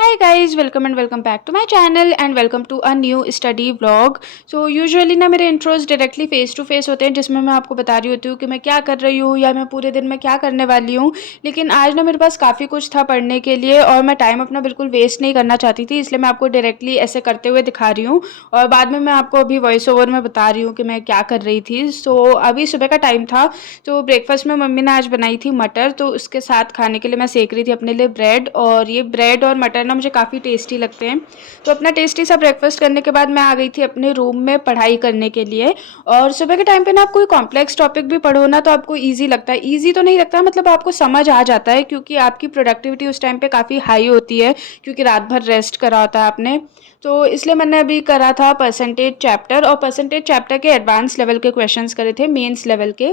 Hi guys, welcome and welcome back to my channel and welcome to a new study vlog. So usually ना मेरे intros directly face to face होते हैं जिसमें मैं आपको बता रही होती हूँ कि मैं क्या कर रही हूँ या मैं पूरे दिन में क्या करने वाली हूँ। लेकिन आज ना मेरे पास काफ़ी कुछ था पढ़ने के लिए और मैं टाइम अपना बिल्कुल वेस्ट नहीं करना चाहती थी, इसलिए मैं आपको डायरेक्टली ऐसे करते हुए दिखा रही हूँ और बाद में मैं आपको अभी वॉइस ओवर में बता रही हूँ कि मैं क्या कर रही थी। सो अभी सुबह का टाइम था, तो ब्रेकफास्ट में मम्मी ने आज बनाई थी मटर, तो उसके साथ खाने के लिए मैं सेक रही थी अपने लिए ब्रेड। और ये ब्रेड और मटर ना मुझे काफ़ी टेस्टी लगते हैं। तो अपना टेस्टी सा ब्रेकफास्ट करने के बाद मैं आ गई थी अपने रूम में पढ़ाई करने के लिए। और सुबह के टाइम पे ना आप कोई कॉम्प्लेक्स टॉपिक भी पढ़ो ना तो आपको ईजी लगता है, ईजी तो नहीं लगता, मतलब आपको समझ आ जाता है क्योंकि आपकी प्रोडक्टिविटी उस टाइम पे काफ़ी हाई होती है क्योंकि रात भर रेस्ट करा होता है आपने। तो इसलिए मैंने अभी करा था परसेंटेज चैप्टर, और परसेंटेज चैप्टर के एडवांस लेवल के क्वेश्चंस करे थे, मेंस लेवल के।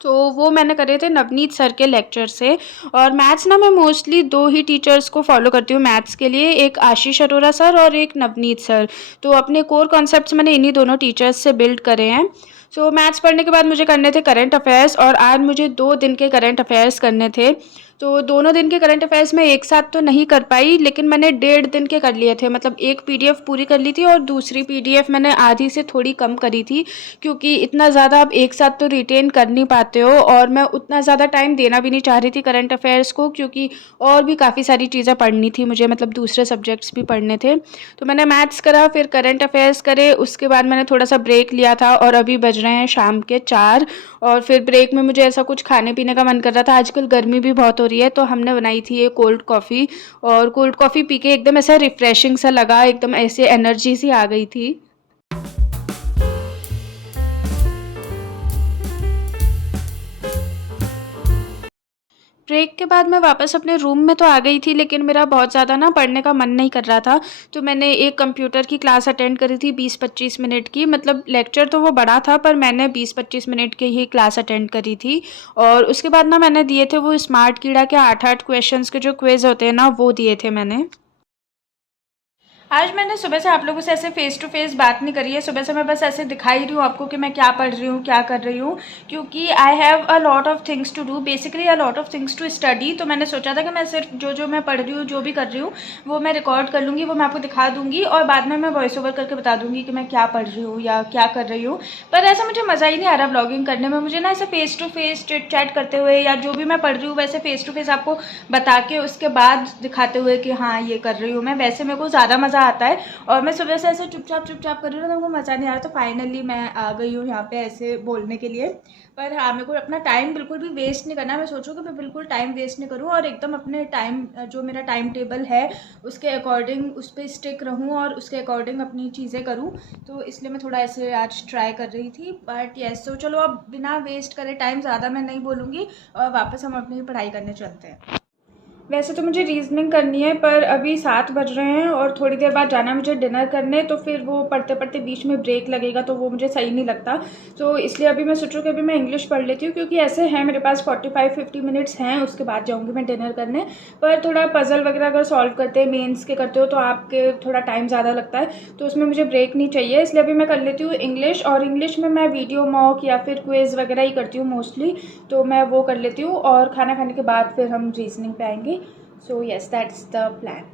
तो वो मैंने करे थे नवनीत सर के लेक्चर से। और मैथ्स ना मैं मोस्टली दो ही टीचर्स को फॉलो करती हूँ मैथ्स के लिए, एक आशीष अरोरा सर और एक नवनीत सर। तो अपने कोर कॉन्सेप्ट्स मैंने इन्हीं दोनों टीचर्स से बिल्ड करे हैं। सो मैथ्स पढ़ने के बाद मुझे करने थे करंट अफेयर्स, और आज मुझे 2 दिन के करंट अफेयर्स करने थे। तो दोनों दिन के करंट अफेयर्स में एक साथ तो नहीं कर पाई, लेकिन मैंने 1.5 दिन के कर लिए थे, मतलब एक पीडीएफ पूरी कर ली थी और दूसरी पीडीएफ मैंने आधी से थोड़ी कम करी थी क्योंकि इतना ज़्यादा आप एक साथ तो रिटेन कर नहीं पाते हो, और मैं उतना ज़्यादा टाइम देना भी नहीं चाह रही थी करंट अफेयर्स को क्योंकि और भी काफ़ी सारी चीज़ें पढ़नी थी मुझे, मतलब दूसरे सब्जेक्ट्स भी पढ़ने थे। तो मैंने मैथ्स करा, फिर करंट अफेयर्स करे, उसके बाद मैंने थोड़ा सा ब्रेक लिया था और अभी बज रहे हैं शाम के 4। और फिर ब्रेक में मुझे ऐसा कुछ खाने पीने का मन कर रहा था, आजकल गर्मी भी बहुत हो रही है, तो हमने बनाई थी ये कोल्ड कॉफ़ी। और कोल्ड कॉफ़ी पी के एकदम ऐसा रिफ़्रेशिंग सा लगा, एकदम ऐसे एनर्जी सी आ गई थी। ब्रेक के बाद मैं वापस अपने रूम में तो आ गई थी, लेकिन मेरा बहुत ज़्यादा ना पढ़ने का मन नहीं कर रहा था। तो मैंने एक कंप्यूटर की क्लास अटेंड करी थी 20-25 मिनट की, मतलब लेक्चर तो वो बड़ा था पर मैंने 20-25 मिनट की ही क्लास अटेंड करी थी। और उसके बाद ना मैंने दिए थे वो स्मार्ट कीड़ा के 8-8 क्वेश्चंस के जो क्विज़ होते हैं ना, वो दिए थे मैंने। आज मैंने सुबह से आप लोगों से ऐसे फेस टू फेस बात नहीं करी है, सुबह से मैं बस ऐसे दिखाई रही हूँ आपको कि मैं क्या पढ़ रही हूँ, क्या कर रही हूँ, क्योंकि I have a lot of things to do, basically a lot of things to study. तो मैंने सोचा था कि मैं सिर्फ जो जो मैं पढ़ रही हूँ, जो भी कर रही हूँ, वो मैं रिकॉर्ड कर लूँगी, वो मैं आपको दिखा दूँगी और बाद में मैं वॉइस ओवर करके बता दूँगी कि मैं क्या पढ़ रही हूँ या क्या कर रही हूँ। पर ऐसा मुझे मज़ा ही नहीं आ रहा ब्लॉगिंग करने में, मुझे ना ऐसे face to face chit chat करते हुए या जो भी मैं पढ़ रही हूँ वैसे फेस टू फेस आपको बता के उसके बाद दिखाते हुए कि हाँ ये कर रही हूँ मैं, वैसे मेरे को ज़्यादा मज़ा आता है। और मैं सुबह से ऐसे चुपचाप चुपचाप कर रही हूँ ना, तो मुझको मज़ा नहीं आ रहा, तो फाइनली मैं आ गई हूँ यहाँ पे ऐसे बोलने के लिए। पर हाँ, मेरे को अपना टाइम बिल्कुल भी वेस्ट नहीं करना, मैं सोचूँ कि मैं बिल्कुल टाइम वेस्ट नहीं करूँ और एकदम अपने टाइम जो मेरा टाइम टेबल है उसके अकॉर्डिंग उस पर स्टिक रहूँ और उसके अकॉर्डिंग अपनी चीज़ें करूँ। तो इसलिए मैं थोड़ा ऐसे आज ट्राई कर रही थी। बट येस, तो चलो अब बिना वेस्ट करे टाइम ज़्यादा मैं नहीं बोलूँगी और वापस हम अपनी पढ़ाई करने चलते हैं। वैसे तो मुझे रीजनिंग करनी है, पर अभी 7 बज रहे हैं और थोड़ी देर बाद जाना है मुझे डिनर करने, तो फिर वो पढ़ते पढ़ते बीच में ब्रेक लगेगा तो वो मुझे सही नहीं लगता। तो इसलिए अभी मैं सोच रही हूँ कि अभी मैं इंग्लिश पढ़ लेती हूँ क्योंकि ऐसे हैं मेरे पास 45-50 मिनट्स हैं, उसके बाद जाऊँगी मैं डिनर करने। पर थोड़ा पज़ल वगैरह अगर सॉल्व करते हैं, मेंस के करते हो तो आपके थोड़ा टाइम ज़्यादा लगता है, तो उसमें मुझे ब्रेक नहीं चाहिए, इसलिए अभी मैं कर लेती हूँ इंग्लिश। और इंग्लिश में मैं वीडियो मॉक या फिर क्विज़ वगैरह ही करती हूँ मोस्टली, तो मैं वो कर लेती हूँ और खाना खाने के बाद फिर हम रीजनिंग पे आएंगे। So yes, that's the plan.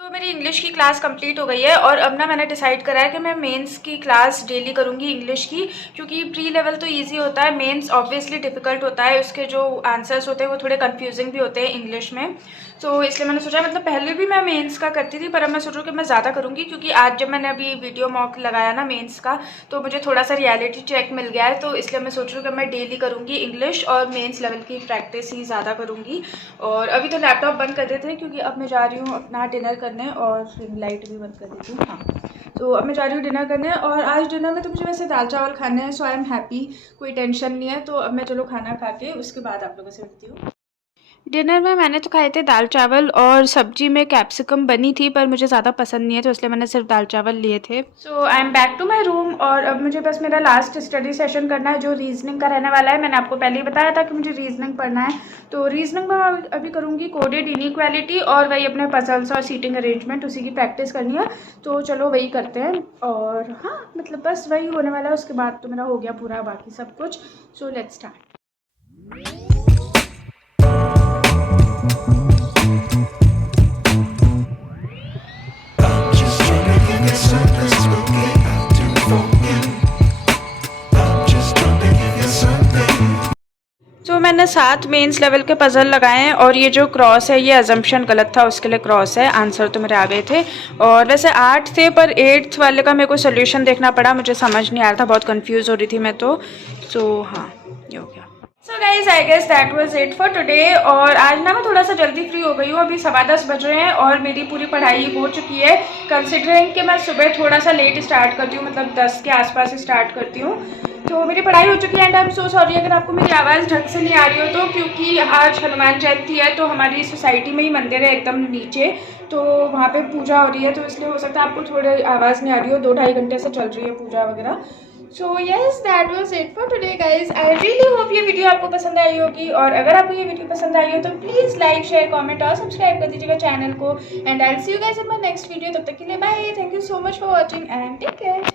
तो मेरी इंग्लिश की क्लास कंप्लीट हो गई है और अब ना मैंने डिसाइड करा है कि मैं मेंस की क्लास डेली करूँगी इंग्लिश की, क्योंकि प्री लेवल तो इजी होता है, मेंस ऑब्वियसली डिफ़िकल्ट होता है, उसके जो आंसर्स होते हैं वो थोड़े कंफ्यूजिंग भी होते हैं इंग्लिश में। तो इसलिए मैंने सोचा, मतलब पहले भी मैं मेंस का करती थी पर अब मैं सोच रही हूँ कि मैं ज़्यादा करूँगी, क्योंकि आज जब मैंने अभी वीडियो मॉक लगाया ना मेंस का, तो मुझे थोड़ा सा रियलिटी चेक मिल गया है, तो इसलिए मैं सोच रही हूँ कि मैं डेली करूँगी इंग्लिश और मेंस लेवल की प्रैक्टिस ही ज़्यादा करूँगी। और अभी तो लैपटॉप बंद कर देते हैं क्योंकि अब मैं जा रही हूँ अपना डिनर करने, और रिंग लाइट भी बंद कर देती हूँ। हाँ, तो अब मैं जा रही हूँ डिनर करने, और आज डिनर में तो मुझे वैसे दाल चावल खाने हैं, सो आई एम हैप्पी, कोई टेंशन नहीं है। तो अब मैं चलो खाना खा के उसके बाद आप लोगों से मिलती हूँ। डिनर में मैंने तो खाए थे दाल चावल और सब्जी में कैप्सिकम बनी थी, पर मुझे ज़्यादा पसंद नहीं है तो इसलिए मैंने सिर्फ दाल चावल लिए थे। So I am back to my room और अब मुझे बस मेरा लास्ट स्टडी सेशन करना है जो रीजनिंग का रहने वाला है। मैंने आपको पहले ही बताया था कि मुझे रीजनिंग पढ़ना है, तो रीजनिंग में अभी करूँगी कोडेड इनइक्वालिटी और वही अपने पजल्स और सीटिंग अरेंजमेंट, उसी की प्रैक्टिस करनी है। तो चलो वही करते हैं। और हाँ मतलब बस वही होने वाला है, उसके बाद तो मेरा हो गया पूरा बाकी सब कुछ। So let's start. तो मैंने 7 मेंस लेवल के पज़ल लगाए हैं और ये जो क्रॉस है ये अजम्पशन गलत था, उसके लिए क्रॉस है। आंसर तो मेरे आ गए थे और वैसे 8 थे पर 8th वाले का मेरे को सोल्यूशन देखना पड़ा, मुझे समझ नहीं आ रहा था, बहुत कंफ्यूज हो रही थी मैं तो। सो हाँ ये हो गया। So guys I guess that was it for today. और आज ना मैं थोड़ा सा जल्दी फ्री हो गई हूँ, अभी 10:15 बज रहे हैं और मेरी पूरी पढ़ाई हो चुकी है, कंसिडरिंग कि मैं सुबह थोड़ा सा लेट स्टार्ट करती हूँ, मतलब 10 के आसपास स्टार्ट करती हूँ। तो मेरी पढ़ाई हो चुकी है and I am so sorry अगर आपको मेरी आवाज़ ढंग से नहीं आ रही हो तो, क्योंकि आज हनुमान जयंती है तो हमारी सोसाइटी में ही मंदिर है एकदम नीचे, तो वहाँ पे पूजा हो रही है, तो इसलिए हो सकता है आपको थोड़ी आवाज़ नहीं आ रही हो। 2-2.5 घंटे से चल रही है पूजा वगैरह। So yes that was it for today guys. I really hope ये वीडियो आपको पसंद आई होगी और अगर आपको ये वीडियो पसंद आई हो तो प्लीज़ लाइक शेयर कमेंट और सब्सक्राइब कर दीजिएगा चैनल को। And I will see you guys in my next video. तब तक के लिए bye, thank you so much for watching and take care.